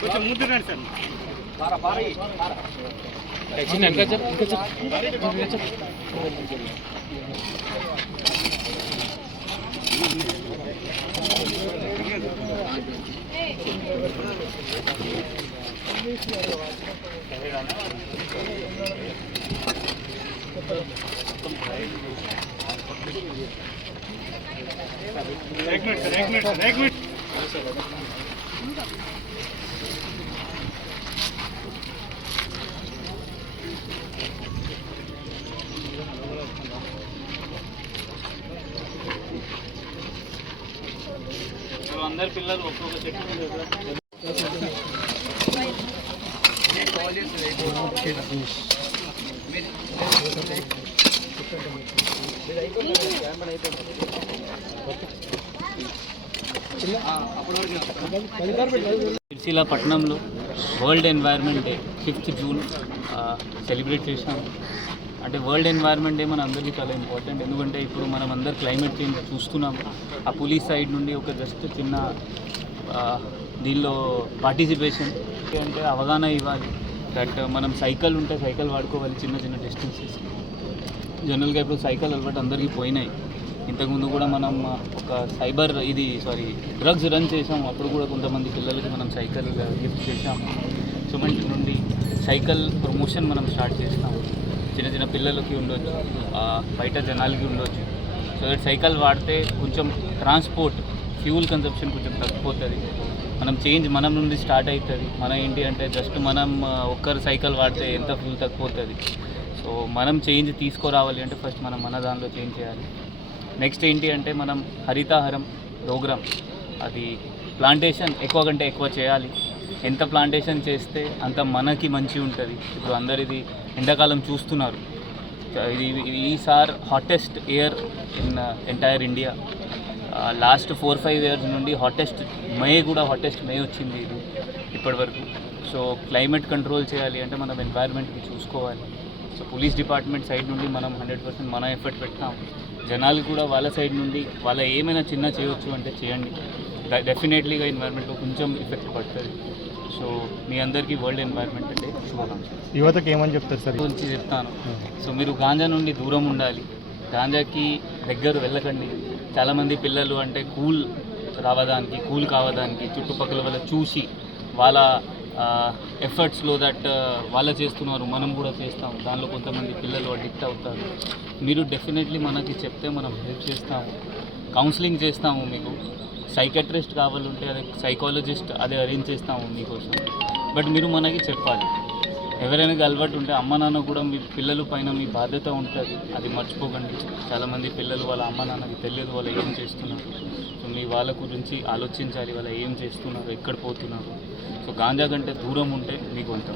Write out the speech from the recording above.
కొంచెం ముందు రండి సార్. ఇంకా చెప్పు. एक मिनट अंदर पिల్లలు ఒక్కొక్క చెట్టు సిరిసిల్ల పట్టణంలో world environment day 5th June celebrate చేశాము. అంటే వరల్డ్ ఎన్వైర్న్మెంట్ డే మన అందరికీ చాలా ఇంపార్టెంట్. ఎందుకంటే ఇప్పుడు మనం అందరు క్లైమేట్ చేంజ్ చూస్తున్నాం. ఆ పోలీస్ సైడ్ నుండి ఒక జస్ట్ చిన్న దీనిలో పార్టిసిపేషన్ అంటే అవగాహన ఇవ్వాలి. దట్ మనం సైకిల్ ఉంటే సైకిల్ వాడుకోవాలి చిన్న డిస్టెన్సెస్. జనరల్గా ఇప్పుడు సైకిల్ అలవాటు అందరికీ పోయినాయి. ఇంతకుముందు కూడా మనం ఒక డ్రగ్స్ రన్ చేసాము. అప్పుడు కూడా కొంతమంది పిల్లలకి మనం సైకిల్ గిఫ్ట్ చేసాము. సో మంచి నుండి సైకిల్ ప్రమోషన్ మనం స్టార్ట్ చేస్తాము. చిన్న పిల్లలకి ఉండొచ్చు, బయట జనాలకి ఉండొచ్చు. సో సైకిల్ వాడితే కొంచెం ట్రాన్స్పోర్ట్ ఫ్యూల్ కన్సంప్షన్ కొంచెం తగ్గిపోతుంది. మనం చేంజ్ మనం నుండి స్టార్ట్ అవుతుంది. మన ఏంటి అంటే జస్ట్ మనం ఒక్కరు సైకిల్ వాడితే ఎంత ఫ్యూల్ తగ్గిపోతుంది. సో మనం చేంజ్ తీసుకురావాలి అంటే ఫస్ట్ మనం మన దానిలో చేంజ్ చేయాలి. నెక్స్ట్ ఏంటి అంటే మనం హరితహారం ప్రోగ్రామ్, అది ప్లాంటేషన్ ఎక్కువ కంటే ఎక్కువ చేయాలి. ఎంత ప్లాంటేషన్ చేస్తే అంత మనకి మంచి ఉంటుంది. ఇప్పుడు అందరిది ఎండాకాలం చూస్తున్నారు. ఈసారి hottest year in entire India. Last 4-5 years నుండి హాటెస్ట్ మే వచ్చింది ఇది ఇప్పటివరకు. సో క్లైమేట్ కంట్రోల్ చేయాలి అంటే మనం ఎన్వైర్న్మెంట్ని చూసుకోవాలి. సో పోలీస్ డిపార్ట్మెంట్ సైడ్ నుండి మనం 100% మన ఎఫర్ట్ పెట్టాం. జనాలు కూడా వాళ్ళ సైడ్ నుండి వాళ్ళ ఏమైనా చిన్న చేయొచ్చు అంటే చేయండి. డెఫినెట్లీగా ఎన్వైర్న్మెంట్లో కొంచెం ఎఫెక్ట్ పడుతుంది. సో మీ అందరికీ వరల్డ్ ఎన్వైర్న్మెంట్ డే శుభాకాంక్షలు. యువతకి ఏమని చెప్తారు సార్ గురించి చెప్తాను. సో మీరు గాంజా నుండి దూరం ఉండాలి, గాంజాకి దగ్గర వెళ్ళకండి. చాలామంది పిల్లలు అంటే కూల్ కావడానికి చుట్టుపక్కల వాళ్ళ చూసి వాళ్ళ ఎఫర్ట్స్లో వాళ్ళ చేస్తున్నారు, మనం కూడా చేస్తాం. దానిలో కొంతమంది పిల్లలు అడిక్ట్ అవుతారు. మీరు డెఫినెట్లీ మనకి చెప్తే మనం హెల్ప్ చేస్తాము, కౌన్సిలింగ్ చేస్తాము. మీకు సైకాట్రిస్ట్ కావాలంటే అదే సైకాలజిస్ట్ అదే అరేంజ్ చేస్తాము మీకోసం. బట్ మీరు మనకి చెప్పాలి. ఎవరైనా అలవాటు ఉంటే అమ్మ నాన్న కూడా మీ పిల్లల పైన మీ బాధ్యత ఉంటుంది, అది మర్చిపోకండి. చాలామంది పిల్లలు వాళ్ళ అమ్మ నాన్నకి తెలియదు వాళ్ళు ఏం చేస్తున్నారు. సో మీ వాళ్ళ గురించి ఆలోచించాలి, వాళ్ళు ఏం చేస్తున్నారు, ఎక్కడ పోతున్నారు. సో గాంజా కంటే దూరం ఉంటే మీకు అంత